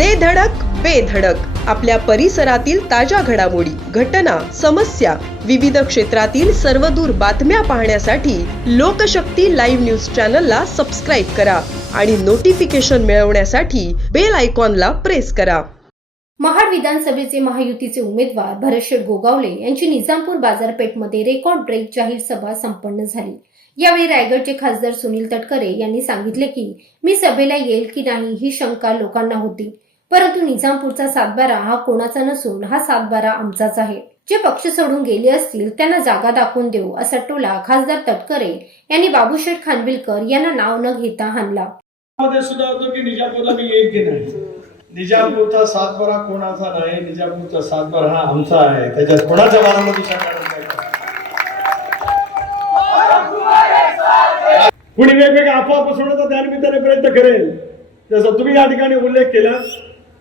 दे धडक बेधडक आपल्या परिसरातील ताज्या घडामोडी घटना समस्या विविध क्षेत्रातील सर्वदूर बातम्या पाहण्यासाठी लोकशक्ती लाईव्ह न्यूज चॅनलला सबस्क्राईब करा आणि नोटिफिकेशन मिळवण्यासाठी बेल आयकॉनला प्रेस करा. महाड विधानसभेचे महायुतीचे उमेदवार भरतशेठ गोगावले यांची निजामपूर बाजारपेठमध्ये रेकॉर्ड ब्रेक जाहीर सभा संपन्न झाली. यावेळी रायगडचे खासदार सुनील तटकरे यांनी सांगितले की मी सभेला येईल की नाही ही शंका लोकांना होती. परंतु निजामपूरचा सातबारा हा कोणाचा नसून हा सातबारा आमचाच आहे. जे पक्ष सोडून गेले असतील त्यांना जागा दाखवून देऊ असा टोला खासदार तटकरे यांनी बाबूशेठ खानविलकर यांना नाव न घेता हाणला. मध्ये सुद्धा होतो की निजामपूरला मी येईल की नाही निजामपूरचा सातबारा कोणाचा नाही निजामपूरचा सातबारा हा आमचा आहे. त्याच्यात कोणाच्या बारामध्ये कुणी वेगवेगळ्या अफवा पसरवण्याचा त्यानिमित्ताने प्रयत्न करेल. जसं तुम्ही या ठिकाणी उल्लेख केला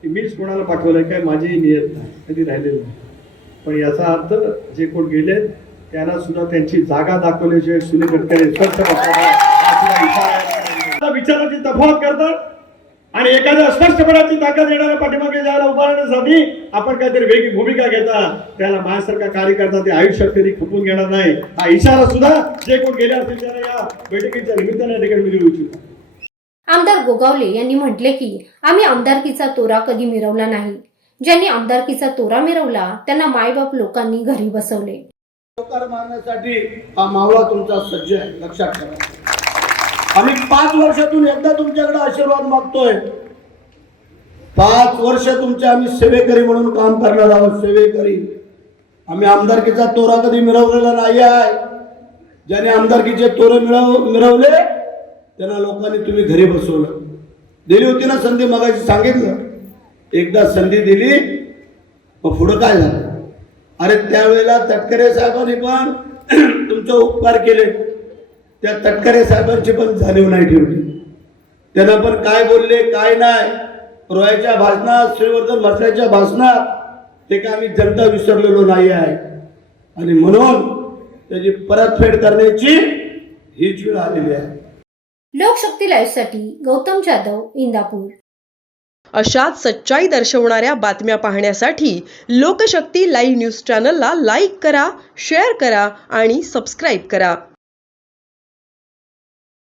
की मीच कोणाला पाठवलंय काय माझी नियत नाही कधी राहिलेलं नाही. पण याचा अर्थ जे कोण गेले त्यांना सुद्धा त्यांची जागा दाखवल्याशिवाय सुनील गडकरी स्पष्ट विचाराची तफावत करतात आणि एखाद्या स्पष्टपणाची ताकद देणाऱ्या पाठीमागे जायला उभारण्यासाठी आपण काहीतरी वेगळी भूमिका घेता. त्याला माझ्यासारखा कार्यकर्ता ते आयुष्यात कधी खपून घेणार नाही. हा इशारा सुद्धा जे कोण गेले असतील त्यांना या बैठकीच्या निमित्ताने ठिकाणी मी देऊ इच्छितो. आमदार गोगावले यांनी म्हटले की आम्ही आमदारकीचा तोरा कधी मिरवला नाही. ज्यांनी आमदारकीचा तोरा मिरवला त्यांना मायबाप लोकांनी घरी बसवले. मारण्यासाठी हा मावळा तुमचा सज्ज आहे. लक्षात ठेवा. आम्ही पाच वर्षातून एकदा तुमच्याकडे आशीर्वाद मागतोय. पाच वर्ष तुमचे आम्ही सेवेकरी म्हणून काम करणार आहोत सेवेकरी. आम्ही आमदारकीचा तोरा कधी मिरवलेला नाही आहे ज्याने आमदारकीचे तोरे मिळव मिरवले त्यांना लोकांनी तुम्ही घरी बसवलं. दिली होती ना संधी मगाशी सांगितलं. एकदा संधी दिली मग पुढं काय झालं? अरे त्यावेळेला तटकरे साहेबांनी पण तुमचे उपकार केले. त्या तटकरे साहेबांची पण जाणीव नाही ठेवली. त्यांना पण काय बोलले काय नाही. रोयाच्या भाषणात श्रीवर्धन म्हटल्याच्या भाषणात ते काय आम्ही जनता विसरलेलो नाही आहे. आणि म्हणून त्याची परतफेड करण्याची हीच वेळ आलेली आहे. लोकशक्ती लाईव्हसाठी गौतम जाधव इंदापूर. अशाच सच्चाई दर्शवणाऱ्या बातम्या पाहण्यासाठी लोकशक्ती लाईव्ह न्यूज चॅनलला लाईक करा शेअर करा आणि सबस्क्राईब करा.